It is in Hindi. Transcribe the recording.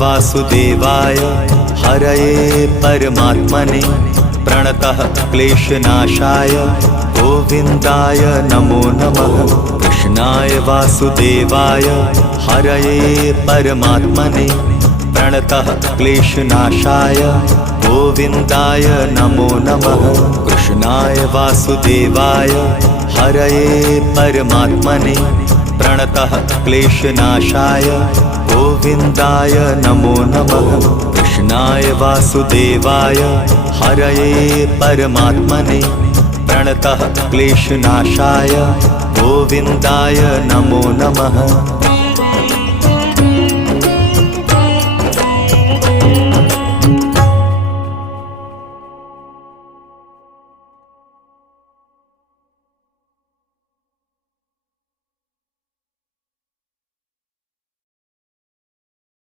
वासुदेवाय हरये परमात्मने प्रणतः क्लेशनाशाय गोविन्दाय नमो नमः। कृष्णाय वासुदेवाय हरये परमात्मने प्रणतः क्लेशनाशाय गोविन्दाय नमो नमः। कृष्णाय वासुदेवाय हरये परमात्मने प्रणतः क्लेशनाशाय गोविन्दाय नमो नमः। कृष्णाय वासुदेवाय हरये परमात्मने प्रणतः क्लेशनाशाय गोविन्दाय नमो नमः।